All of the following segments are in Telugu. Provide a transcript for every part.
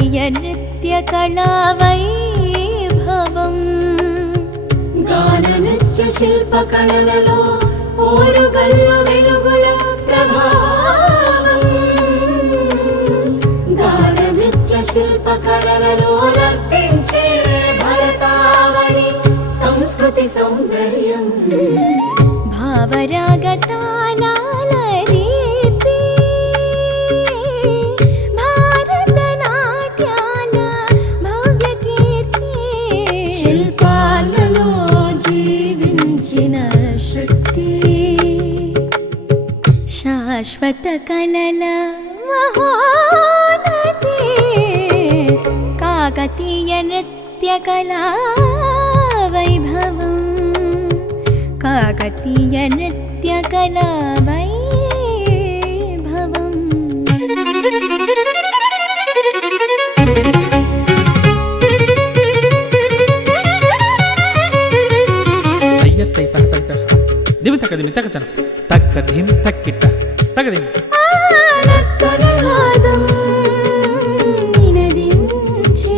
కాకతీయ నృత్య కళా వైభవం గాన నృత్య శిల్ప కళలలో ఓరుగల్లు వెలుగుల ప్రభావం గాన నృత్య శిల్ప కళలలో నర్తించే భరతావని సంస్కృతి సౌందర్యం భావరాగతాళాల దీప్తి భారతనాట్యాల భవ్య కీర్తి శిల్పాలలో జీవించిన శక్తి శాశ్వత కళల మహోన్నతి కాకతీయ నృత్య కళా వైభవం కాకతీయ నృత్య కళా వైభవం అయ్యత్తై తక తక తక దిమి తక దిమి తక చన తక్క ధిం తక్కిట్ట తక దిం నర్తననాదం నినదించే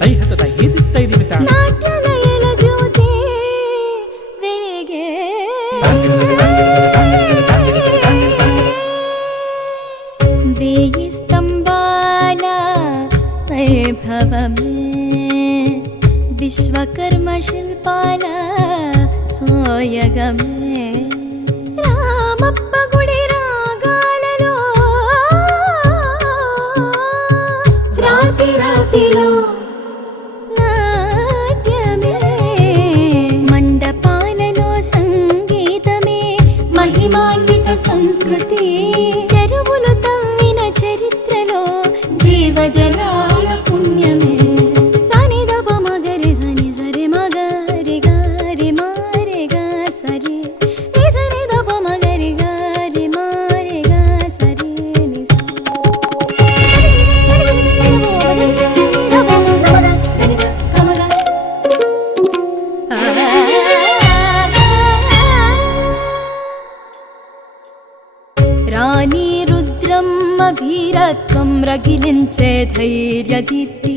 తై హత తై హిది తై దిమి త నాట్యలయల జ్యోతి వెలిగే వేయి స్తంభాల వైభవమే విశ్వకర్మ శిల్పాల సోయగమే రామప్ప గుడి రాగాలలో రాతి రాతిలో నాట్యమే మండపాలలో సంగీతమే మహిమాన్విత సంస్కృతి చెరువులు తవ్విన చరిత్రలో జీవజలాల పుణ్యమే సనిదప మగరి సని సరి మగరి గారి మారి గా సరి ని సనిదప మగరి గారి మారి గా సరి ని రాణి రుద్రమ్మ వీరత్వం రగిలించే ధైర్య దీప్తి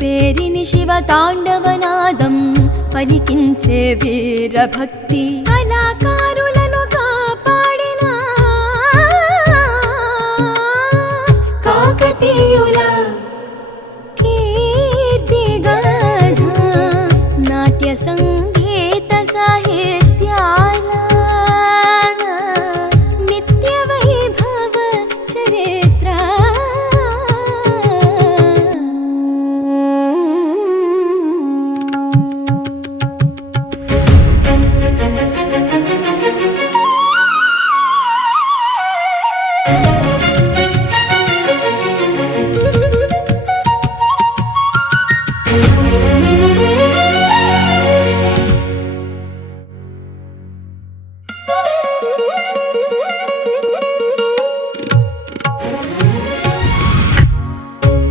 పేరిని శివ తాండవనాదం పలికించే వీరభక్తి కళాకారులను కాపాడిన కాకతీయుల కీర్తిగాథ నాట్య సంగీత సాహిత్యాల నిత్య వైభవ చరిత్ర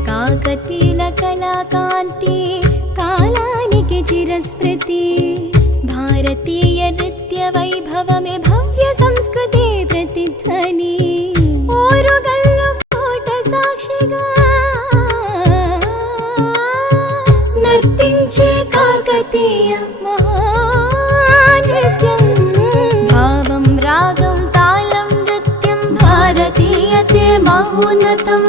కాకతీయుల కళాకాంతి కాలానికి చిరస్మృతి భారతీయ నృత్య వైభవమే భవ్య సంస్కృతి ప్రతిధ్వని ఓరుగల్లు కోట సాక్షిగా నర్తించే కాకతీయ మహానృత్యం భావం రాగం తాళం నృత్యం భారతీయతే మహోన్నతం